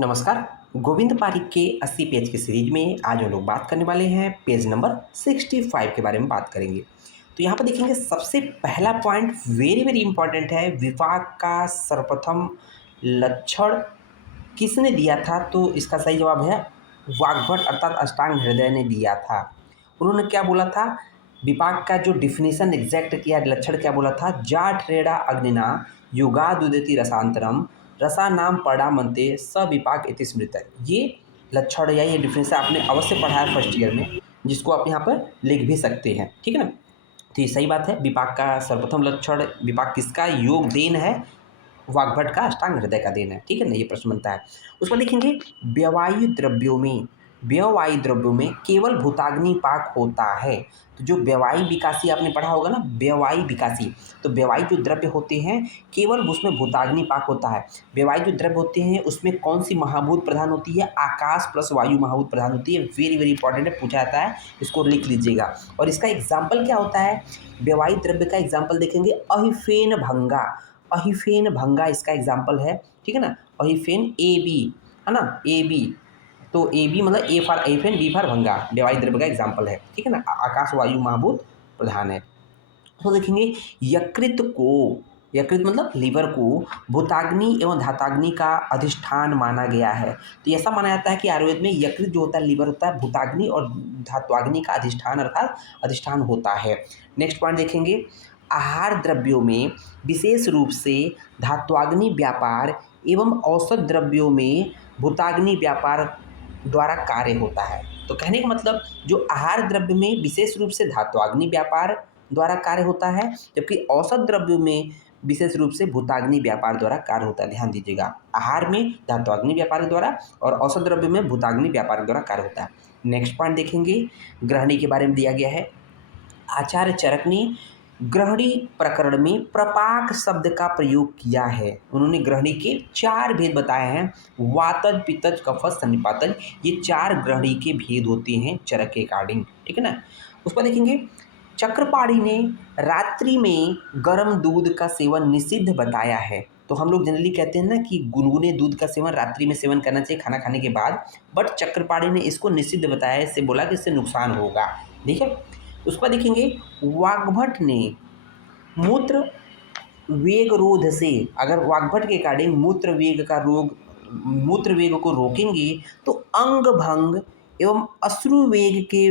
नमस्कार। गोविंद पारिक के 80 पेज की सीरीज में आज हम लोग बात करने वाले हैं पेज नंबर 65 के बारे में बात करेंगे। तो यहाँ पर देखेंगे सबसे पहला पॉइंट वेरी वेरी इंपॉर्टेंट है। विपाक का सर्वप्रथम लक्षण किसने दिया था? तो इसका सही जवाब है वाग्भट अर्थात अष्टांग हृदय ने दिया था। उन्होंने क्या बोला था? विपाक का जो डिफिनीशन एग्जैक्ट किया, लक्षण क्या बोला था? जाठ रेड़ा अग्निना युगादुदिति रसांतरम रसा नाम पड़ामंते स विपाक इति स्मृत। ये लक्षण या ये डिफिनेशन आपने अवश्य पढ़ा है फर्स्ट ईयर में, जिसको आप यहाँ पर लिख भी सकते हैं, ठीक है ना। तो ये सही बात है। विपाक का सर्वप्रथम लक्षण, विपाक किसका योग देन है? वाग्भट का अष्टांग हृदय का देन है, ठीक है ना। ये प्रश्न बनता है। उसमें लिखेंगे व्यववायु द्रव्यों में केवल भूताग्नि पाक होता है। तो जो व्यववायु विकासी आपने पढ़ा होगा ना, व्यववायु विकासी, तो व्यववायु जो द्रव्य होते हैं केवल उसमें भूताग्नि पाक होता है। व्यववायु जो द्रव्य होते हैं उसमें कौन सी महाभूत प्रधान होती है? आकाश प्लस वायु महाभूत प्रधान होती है। वेरी वेरी इंपॉर्टेंट है, पूछा जाता है, इसको लिख लीजिएगा। और इसका एग्जाम्पल क्या होता है? व्यववायु द्रव्य का एग्जाम्पल देखेंगे अहिफेन भंगा। अहिफेन भंगा इसका एग्जाम्पल है, ठीक है ना। अहिफेन AB है ना, AB, तो AB मतलब A फॉर एफेन, B फॉर भंगा, व्यववायु द्रव्य का एग्जाम्पल है, ठीक है ना। आकाश वायु महाभूत प्रधान है। तो देखेंगे यकृत मतलब लीवर को भूताग्नि एवं धाताग्नि का अधिष्ठान माना गया है। तो ऐसा माना जाता है कि आयुर्वेद में यकृत जो होता है, लीवर होता है, भूताग्नि और धात्वाग्नि का अधिष्ठान अर्थात अधिष्ठान होता है। नेक्स्ट पॉइंट देखेंगे, आहार द्रव्यों में विशेष रूप से धात्वाग्नि व्यापार एवं औषध द्रव्यों में भूताग्नि व्यापार द्वारा कार्य होता है। तो कहने का मतलब जो आहार द्रव्य में विशेष रूप से धात्वाग्नि व्यापार द्वारा कार्य होता है, जबकि औषध द्रव्यों में विशेष रूप से भूताग्नि व्यापार द्वारा कार्य होता है। ध्यान दीजिएगा, आहार में धात्वाग्नि व्यापार द्वारा और औषध द्रव्य में भूताग्नि व्यापार द्वारा कार्य होता है। नेक्स्ट पॉइंट देखेंगे, ग्रहणी के बारे में दिया गया है। आचार्य चरक ने ग्रहणी प्रकरण में प्रपाक शब्द का प्रयोग किया है। उन्होंने ग्रहणी के 4 भेद बताए हैं, वातज पित्तज कफज सन्निपातज। ये 4 ग्रहणी के भेद होते हैं चरक के अकॉर्डिंग, ठीक है ना। उस पर देखेंगे, चक्रपाणी ने रात्रि में गर्म दूध का सेवन निषिद्ध बताया है। तो हम लोग जनरली कहते हैं ना कि गुनगुने दूध का सेवन रात्रि में सेवन करना चाहिए खाना खाने के बाद, बट चक्रपाणी ने इसको निषिद्ध बताया है। इससे बोला कि इससे नुकसान होगा, ठीक है। उस पर देखेंगे, वाग्भट ने मूत्र वेग रोध से, अगर वाग्भट के अकॉर्डिंग मूत्र वेग को रोकेंगे तो अंग भंग एवं अश्रु वेग के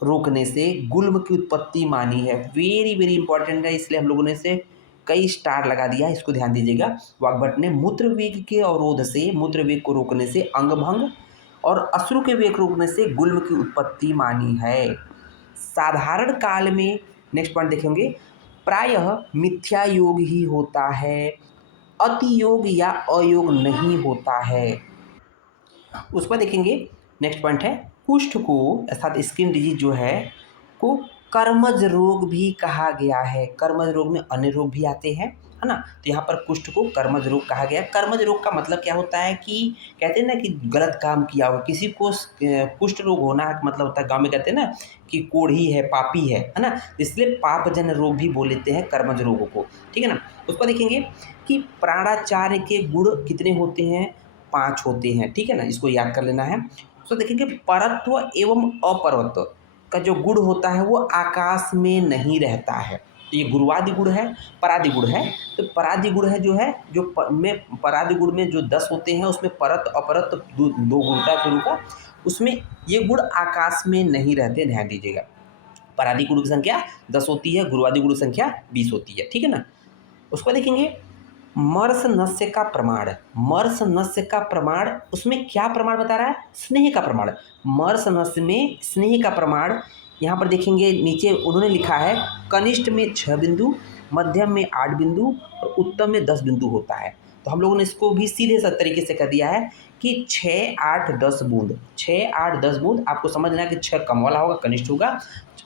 रोकने से गुल्म की उत्पत्ति मानी है। वेरी वेरी इंपॉर्टेंट है, इसलिए हम लोगों ने इसे कई स्टार लगा दिया है, इसको ध्यान दीजिएगा। वाग्भट ने मूत्र वेग के अवरोध से, मूत्र वेग को रोकने से अंग भंग और अश्रु के वेग रोकने से गुल्म की उत्पत्ति मानी है। साधारण काल में, नेक्स्ट पॉइंट देखेंगे, प्रायः मिथ्या योग ही होता है, अति योग या अयोग नहीं होता है। उस पर देखेंगे, नेक्स्ट पॉइंट है, कुष्ठ को अर्थात स्किन डिजीज जो है को कर्मज रोग भी कहा गया है। कर्मज रोग में अन्य रोग भी आते हैं, है ना। तो यहाँ पर कुष्ठ को कर्मज रोग कहा गया। कर्मज रोग का मतलब क्या होता है कि कहते हैं ना कि गलत काम किया हो किसी को, कुष्ठ रोग होना मतलब होता है, गांव में कहते हैं ना कि कोढ़ी है, पापी है ना, इसलिए पापजन रोग भी बोल लेते हैं कर्मज रोगों को, ठीक है ना। उसको देखेंगे कि प्राणाचार्य के गुण कितने होते हैं? 5 होते हैं, ठीक है ना, इसको याद कर लेना है। तो देखेंगे, परत्व एवं अपरत्व का जो गुण होता है वो आकाश में नहीं रहता है। तो ये गुरुवादि गुण है, परादि गुण है। तो परादि गुण है जो है, जो परादि गुण में जो 10 होते हैं उसमें परत अपरत दो गुणता शुरू का, उसमें ये गुण आकाश में नहीं रहते, ध्यान दीजिएगा। परादि गुण की संख्या 10 होती है, गुरुवादि गुण की संख्या 20 होती है, ठीक है ना। उसको देखेंगे, मर्स नस्य का प्रमाण, मर्स नस्य का प्रमाण, उसमें क्या प्रमाण बता रहा है? स्नेह का प्रमाण। मर्स नस्य में स्नेह का प्रमाण यहाँ पर देखेंगे, नीचे उन्होंने लिखा है कनिष्ठ में 6 बिंदु, मध्यम में 8 बिंदु और उत्तम में 10 बिंदु होता है। तो हम लोगों ने इसको भी सीधे सा तरीके से कर दिया है कि 6, 8, 10 बूंद, 6, 8, 10 बूंद। आपको समझना है कि 6 कम वाला होगा, कनिष्ठ होगा,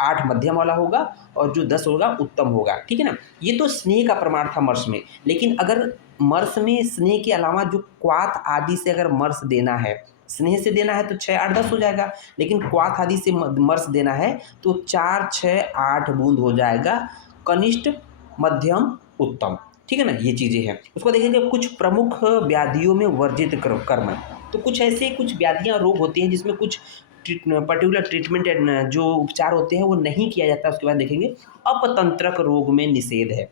8 मध्यम वाला होगा और जो 10 होगा उत्तम होगा, ठीक है ना। ये तो स्नेह का प्रमाण था मर्स में, लेकिन अगर मर्स में स्नेह के अलावा जो क्वाथ आदि से अगर मर्स देना है, स्नेह से देना है तो 6, 8, 10 हो जाएगा, लेकिन क्वाथ आदि से मर्स देना है तो 4, 6, 8 बूंद हो जाएगा, कनिष्ठ, मध्यम, उत्तम, ठीक है ना, ये चीज़ें हैं। उसको देखेंगे कुछ प्रमुख व्याधियों में वर्जित कर्म। तो कुछ ऐसे कुछ व्याधियाँ रोग होती हैं जिसमें कुछ पर्टिकुलर ट्रीटमेंट एंड जो उपचार होते हैं वो नहीं किया जाता। उसके बाद देखेंगे अपतंत्रक रोग में निषेध है।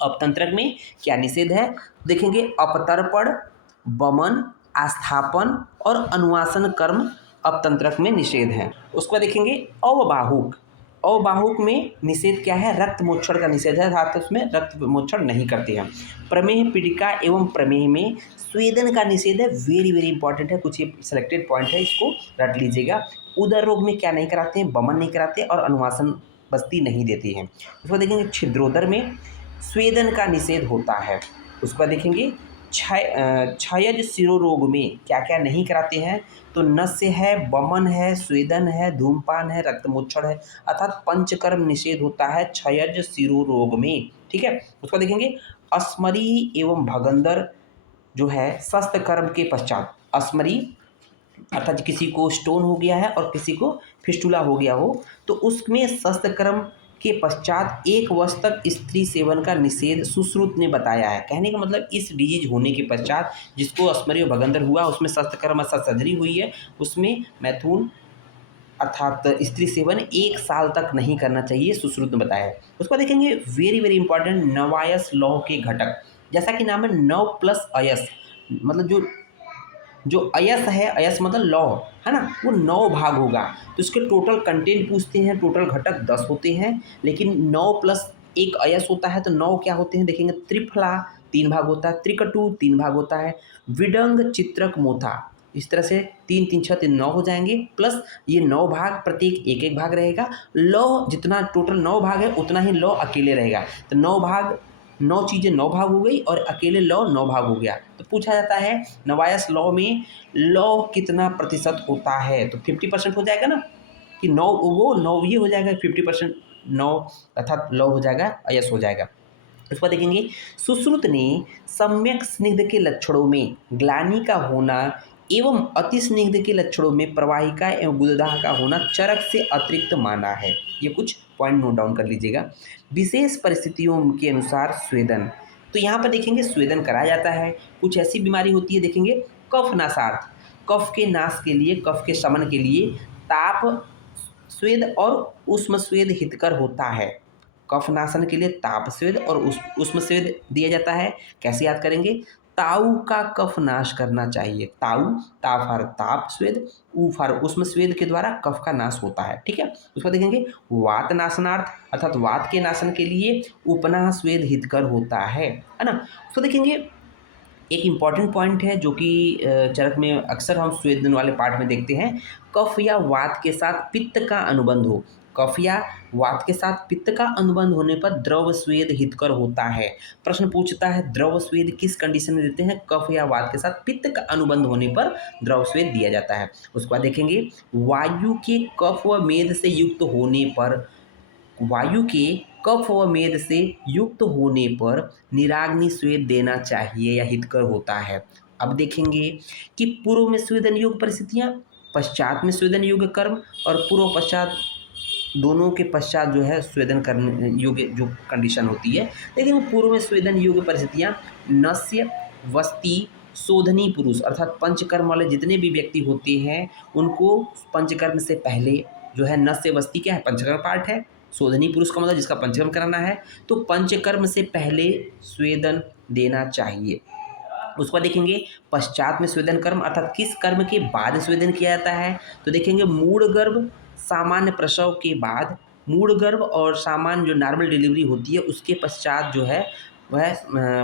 अपतंत्रक में क्या निषेध है, देखेंगे अपतर्पण, वमन, आस्थापन और अनुवासन कर्म अपतंत्रक में निषेध है। उसके बाद देखेंगे अवबाहुक। अवबाहुक में निषेध क्या है, रक्त मोक्षण का निषेध है, अर्थात उसमें रक्त मोक्षण नहीं करते हैं। प्रमेह पीड़िका एवं प्रमेह में स्वेदन का निषेध है, वेरी वेरी इंपॉर्टेंट है, कुछ ये सिलेक्टेड पॉइंट है, इसको रट लीजिएगा। उदर रोग में क्या नहीं कराते हैं, वमन नहीं कराते और अनुवासन बस्ती नहीं देती हैं। उसको देखेंगे छिद्रोदर में स्वेदन का निषेध होता है। उसके बाद देखेंगे क्षयज शिरोरोग में क्या क्या नहीं कराते हैं, तो नस्य है, वमन है, स्वेदन है, धूमपान है, रक्तमोक्षण है, अर्थात पंचकर्म निषेध होता है क्षयज शिरोरोग में। ठीक है, उसको देखेंगे अस्मरी एवं भगंदर जो है स्वस्थ कर्म के पश्चात, अस्मरी अर्थात किसी को स्टोन हो गया है और किसी को फिस्टुला हो गया हो, तो उसमें शस्त्रक्रम के पश्चात 1 वर्ष तक स्त्री सेवन का निषेध सुश्रुत ने बताया है। कहने का मतलब इस डिजीज होने के पश्चात जिसको अस्मरी और भगंदर हुआ, उसमें शस्त्रक्रम अर्थात सर्जरी हुई है, उसमें मैथुन अर्थात स्त्री सेवन 1 साल तक नहीं करना चाहिए, सुश्रुत ने बताया है। उसको देखेंगे वेरी वेरी इंपॉर्टेंट नवायस लौह के घटक, जैसा कि नाम है नव प्लस अयस, मतलब जो अयस है, अयस मतलब लौह है ना, वो 9 भाग होगा। तो इसके टोटल कंटेंट पूछते हैं, टोटल घटक 10 होते हैं, लेकिन 9 प्लस 1 अयस होता है, तो 9 क्या होते हैं देखेंगे, त्रिफला 3 भाग होता है, त्रिकटु 3 भाग होता है, विडंग, चित्रक, मोथा, इस तरह से 3 3 6 3 9 हो जाएंगे, प्लस ये 9 भाग प्रत्येक एक एक भाग रहेगा। लौह जितना टोटल 9 भाग है उतना ही लौह अकेले रहेगा, तो 9 भाग 9 चीज़ें 9 भाग हो गई और अकेले लौ 9 भाग हो गया। तो पूछा जाता है नवायस लौ में लौ कितना प्रतिशत होता है, तो 50% हो जाएगा ना, कि 9 वो 9 ही हो जाएगा, 50% 9 अर्थात लौ हो जाएगा, अयस हो जाएगा। उसके बाद देखेंगे सुश्रुत ने सम्यक स्निग्ध के लक्षणों में ग्लानि का होना एवं अति स्निग्ध के लक्षणों में प्रवाहिका एवं गुददाह का होना चरक से अतिरिक्त माना है। ये कुछ पॉइंट नोट डाउन कर लीजिएगा। विशेष परिस्थितियों के अनुसार स्वेदन, तो यहाँ पर देखेंगे स्वेदन कराया जाता है। कुछ ऐसी बीमारी होती है देखेंगे कफ नासार्थ, कफ के नाश के लिए, कफ के शमन के लिए ताप स्वेद और उष्म स्वेद हितकर होता है। कफ नाशन के लिए ताप स्वेद और उष्म स्वेद दिया जाता है। कैसे याद करेंगे, ताऊ का कफ नाश करना चाहिए, ताऊ, ताफार ताप स्वेद, ऊफार उष्म स्वेद के द्वारा कफ का नाश होता है। ठीक है, उसको देखेंगे वात नाशनार्थ अर्थात वात के नाशन के लिए उपनाह स्वेद हितकर होता है ना। उसको देखेंगे एक इम्पॉर्टेंट पॉइंट है जो कि चरक में अक्सर हम स्वेदन वाले पार्ट में देखते हैं, कफ या वात के साथ पित्त का अनुबंध हो, कफ या वात के साथ पित्त का अनुबंध होने पर द्रव स्वेद हितकर होता है। प्रश्न पूछता है द्रव स्वेद किस कंडीशन में देते हैं, कफ या वात के साथ पित्त का अनुबंध होने पर द्रव स्वेद दिया जाता है। उसके बाद देखेंगे वायु के कफ व मेद से युक्त होने पर, वायु के कफ व मेद से युक्त होने पर निराग्नि स्वेद देना चाहिए या हितकर होता है। अब देखेंगे कि पूर्व में स्वेदन योग परिस्थितियाँ, पश्चात में स्वेदन योग कर्म और पूर्व पश्चात दोनों के पश्चात जो है स्वेदन करने योग्य जो कंडीशन होती है। लेकिन पूर्व में स्वेदन योग्य परिस्थितियाँ नस्य, वस्ती, शोधनी पुरुष अर्थात पंचकर्म वाले जितने भी व्यक्ति होते हैं उनको पंचकर्म से पहले जो है, नस्य वस्ती क्या है, पंचकर्म पार्ट है, शोधनी पुरुष का मतलब जिसका पंचकर्म कराना है, तो पंचकर्म से पहले स्वेदन देना चाहिए। उसको देखेंगे पश्चात में स्वेदन कर्म अर्थात किस कर्म के बाद स्वेदन किया जाता है, तो देखेंगे मूढ़ गर्भ सामान्य प्रसव के बाद, मूढ़ गर्भ और सामान्य जो नॉर्मल डिलीवरी होती है उसके पश्चात जो है वह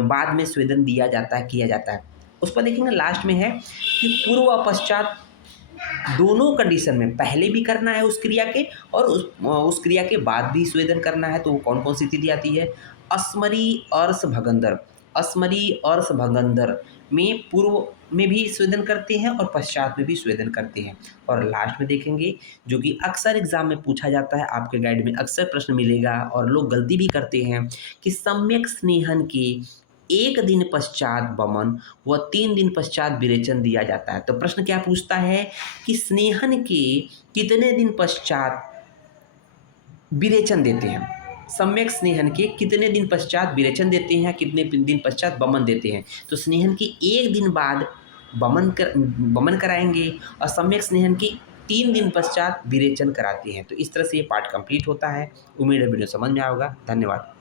बाद में स्वेदन दिया जाता है, किया जाता है। उस पर देखेंगे लास्ट में है कि पूर्व और पश्चात दोनों कंडीशन में पहले भी करना है उस क्रिया के और उस क्रिया के बाद भी स्वेदन करना है, तो वो कौन कौन सी स्थिति आती है, अस्मरी अर्स भगंदर, अस्मरी अर्स भगंदर में पूर्व में भी स्वेदन करते हैं और पश्चात में भी स्वेदन करते हैं। और लास्ट में देखेंगे जो कि अक्सर एग्जाम में पूछा जाता है, आपके गाइड में अक्सर प्रश्न मिलेगा और लोग गलती भी करते हैं कि सम्यक स्नेहन के 1 दिन पश्चात वमन व 3 दिन पश्चात विरेचन दिया जाता है। तो प्रश्न क्या पूछता है कि स्नेहन के कितने दिन पश्चात विरेचन देते हैं, सम्यक स्नेहन के कितने दिन पश्चात विरेचन देते हैं, कितने दिन पश्चात बमन देते हैं। तो स्नेहन के 1 दिन बाद बमन कराएंगे और सम्यक स्नेहन की 3 दिन पश्चात विरेचन कराते हैं। तो इस तरह से ये पार्ट कंप्लीट होता है। उम्मीद है वीडियो समझ में आया होगा। धन्यवाद।